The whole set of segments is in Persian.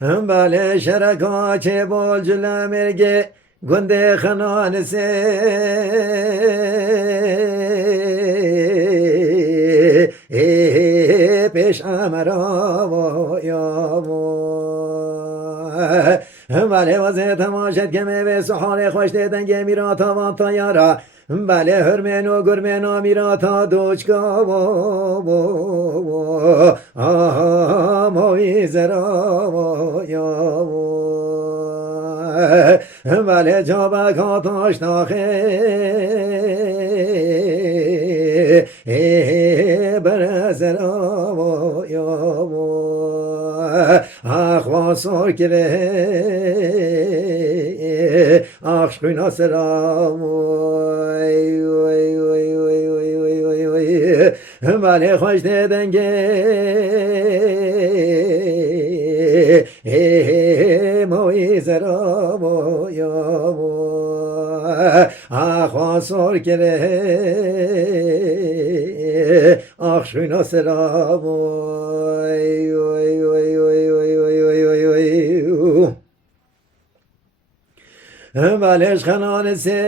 بله شرکا چه بول جلو مرگه گنده خنان سے پیش امرا و یامو بله وزه تماشد که میوه سحال خوش دیدنگه میرا تا وان تا یارا بله هرمن و گرمن میرا تا دوچکا موی زرا و یامو بله جابک ها تاشناخه برزرا و یامو آخ واسور کره آخ شکوینا سرام بله خوش دیدنگه موی زرام و یامو آخ واسور کره آخ شکوینا سرام بلش خنان سے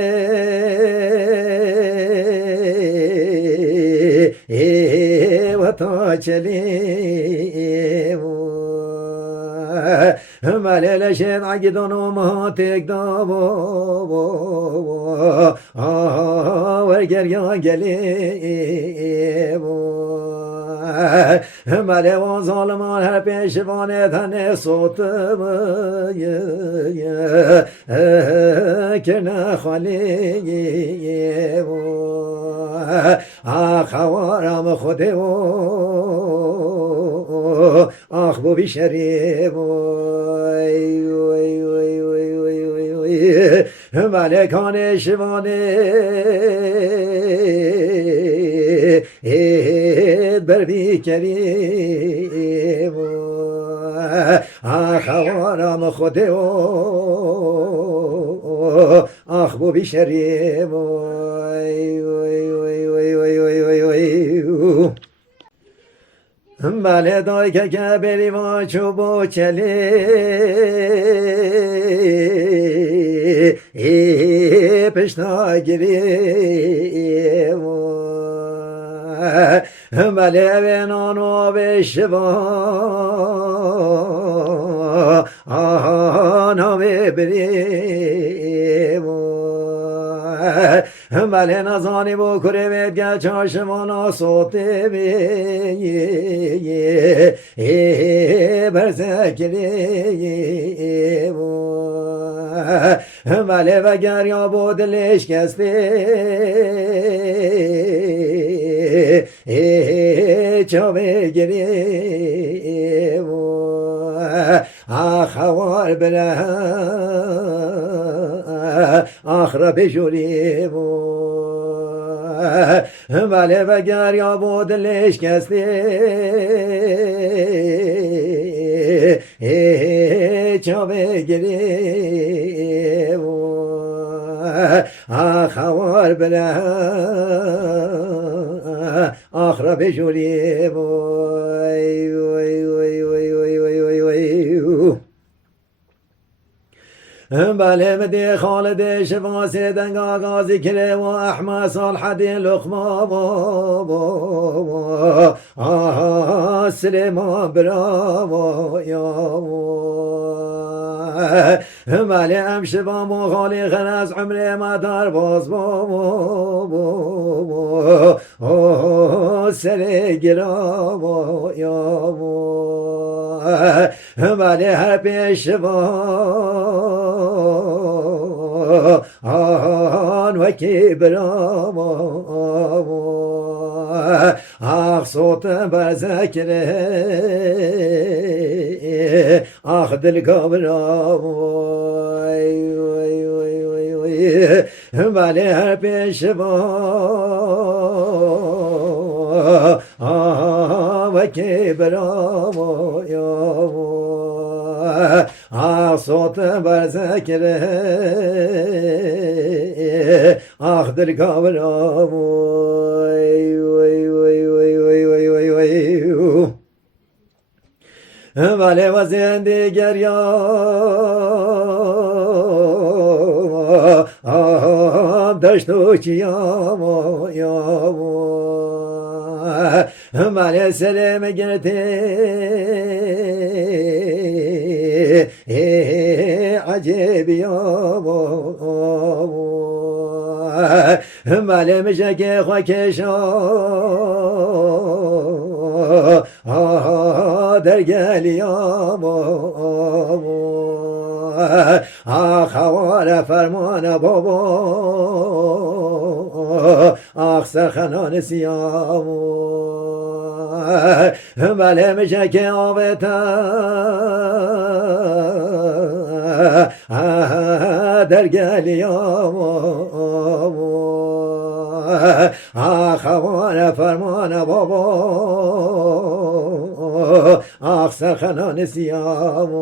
و تا چلی بله لشت عقیدان و مهاتک دا ورگریا گلی بله و ظالمان هر پیشوانه تنه صوتم کنه خالی خوارم خوده آخ بو بیشری ملکان شوانه بر بیکریم خوارم خوده آخ بو بیشریم بله دای که بریم و چوبو چلی پشتا گیریم بله به نانو بشوا آنا ببریم بله نزانی بو کره بید چاشمانا صوته برزکریم بله وگر یا بو دلش کسته چا بگریم خوار بره آخر بجوریم بله وگر یا بود لش کسته چا بگریم خوار بره آخر بجوریم بله مدی خالد شفاسی دنگ آغازی کره و احمد صالح دی لقما سلیمان برا بله امشبا مخالی خرز عمر مدار باز سر گرا بله هر پیشوان وکی برام آخ صوت برزکره آخ دل کابرام بله هر پیشوان وکی برام صوت برزکره آخ دل کابرام بله و زندگر یا داشت و چیام بله سلم گرته عجب یا بله میشه که خاکشا در گلیام خوار فرمان بابا سرخنان سیام بله میشه که آبتا در گلیام خوار فرمان بابا سرخنان سیام